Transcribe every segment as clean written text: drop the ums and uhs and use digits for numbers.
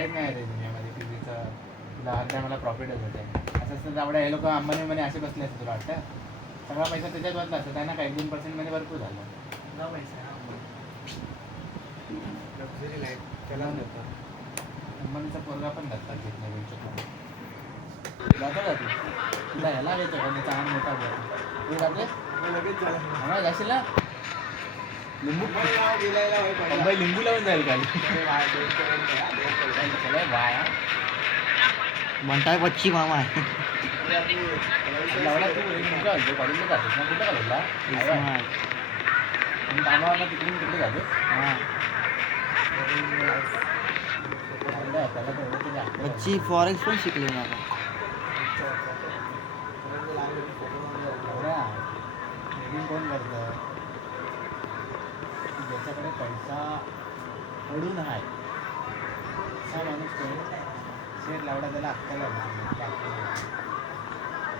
काहीच नाही रे दुनियामध्ये फिजिक्सचं तुला अर्ध्या मला प्रॉफिटच होते. असं असतं तर हे लोक अंबानी मध्ये असे बसले असते तुला वाटतं. सगळा पैसा त्याच्यात वाटला असतं त्यांना काय 1-2% मध्ये भरपूर झालं. ना पैसा लक्झरी लाईफ त्याला जातं. अंबानीचा पोरगा पण जातात घेत नाही जातो का तू तुला ह्याला येतो का मी चांगला मोठा तू जाते लगेच झालं आम्हाला जाशील ना लिंबू गेलायला मुंबई लिंबू लावून जाईल खाली वाया म्हणताय बच्ची मामा आहे. लावला तू तुमच्या कॉलेजला जातोस ना कुठल्या कॉलेजला आणि कामावर तिकडून कुठे जातोस त्याला तर बच्ची फॉरेक्स पण शिकले ना आता. कोण करतं ज्याच्याकडे पैसा पडून आहे असा माणूस तो शेअर लावला त्याला अक्कल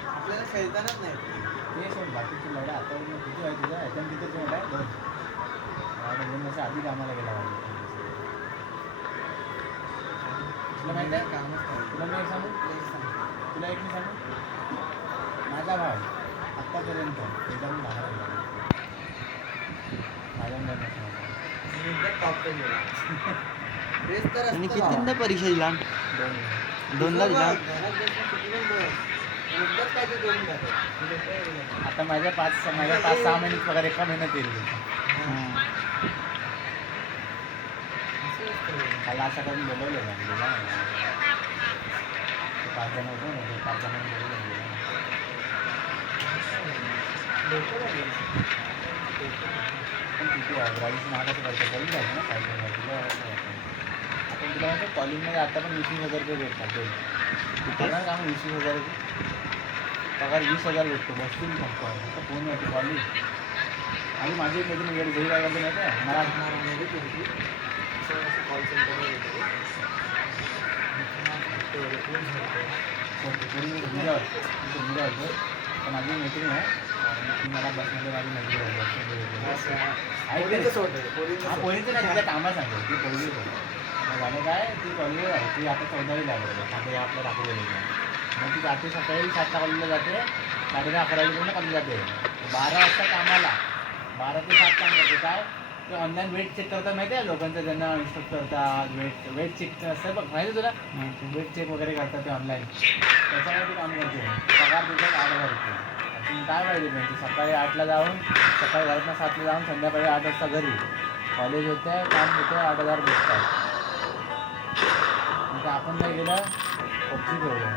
आपल्याला खेळतानाच नाही ते सोड बाकीचे लवडा आता किती आहे तुझं ह्याच्यानं तिथे कोण आहे 2 वर्ष आधी कामाला गेला पाहिजे. तुला माहिती आहे तुला मी एक सांगू तुला एक मी सांगू माझा भाव आत्तापर्यंत त्याच्याकडून बाहेर गेला आणि कितींदा परीक्षा दिला 2दा दिला. आता माझ्या 5-6 महिन्यात पगार एका महिन्यात येईल त्याला असं करून बोलवलं ना गेला 5 जण होतो ना 5 जणांनी बोलवलं पण किती ग्रॅज्युएशन महागाचं करतं करून जायचं ना 5 जण तुला आपण तुला म्हणतो कॉलेजमध्ये आता पण 20,000 रुपये भेटतात पगार का 20,000 पगार 20,000 भेटतो बसतील फक्त आता फोन होतो कॉलेज आणि माझी एक मैत्रीण वगैरे घरी काय करतो नाही का मला कॉल सेंटर तर माझी मैत्रीण आहे मला बसमध्ये माझी मैत्रीण हा पोलीचं नाही तिच्या कामात सांगतो ती पोलीस झालं काय ती कॉलेज आहे ती आता 14वीला आहे आता या आपल्या दाखवलेली मग ती जाते सकाळी 7ला कॉलेजला जाते 10:30-11 कॉलेज जाते 12 वाजता कामाला 12 ते 7 काम करते काय ते ऑनलाईन वेट चेक करतात माहिती आहे लोकांचं ज्यांना इन्स्ट्रक्ट करतात वेट चेक असतं बघ माहिती तुला वेट चेक वगैरे करतात ते ऑनलाईन त्याच्यामध्ये ते काम करते पगार देतात 8,000 रुपये तुम्ही काय पाहिजे म्हणजे सकाळी 8ला जाऊन सकाळी घरातनं 7ला जाऊन संध्याकाळी 8 वाजता घरी कॉलेज होतं काम होतं 8,000 भेटतात आपण काय केलं पबजी खेळलो